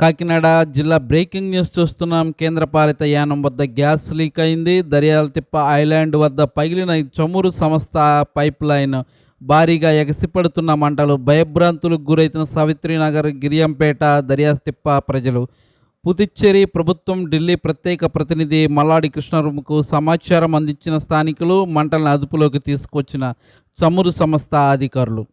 కాకినాడ జిల్లా breaking news చూస్తున్నాం. కేంద్రపాలిత యానం వద్ద గ్యాస్ లీక్ అయింది. దర్యాలతిప్ప ఐలాండ్ వద్ద పగిలిన చమురు సంస్థ పైప్ లైన్. భారీగా ఎగసిపడుతున్న మంటలు భయభ్రాంతులకు గురైతున్న సావిత్రినగర్ గిరియంపేట దర్యాస్తిప్ప ప్రజలు. పుదుచ్చేరి ప్రభుత్వం ఢిల్లీ ప్రత్యేక ప్రతినిధి మల్లాడి కృష్ణరావుకు సమాచారం అందించిన స్థానికులు మంటలను అదుపులోకి తీసుకొచ్చిన చమురు సంస్థ అధికారులు.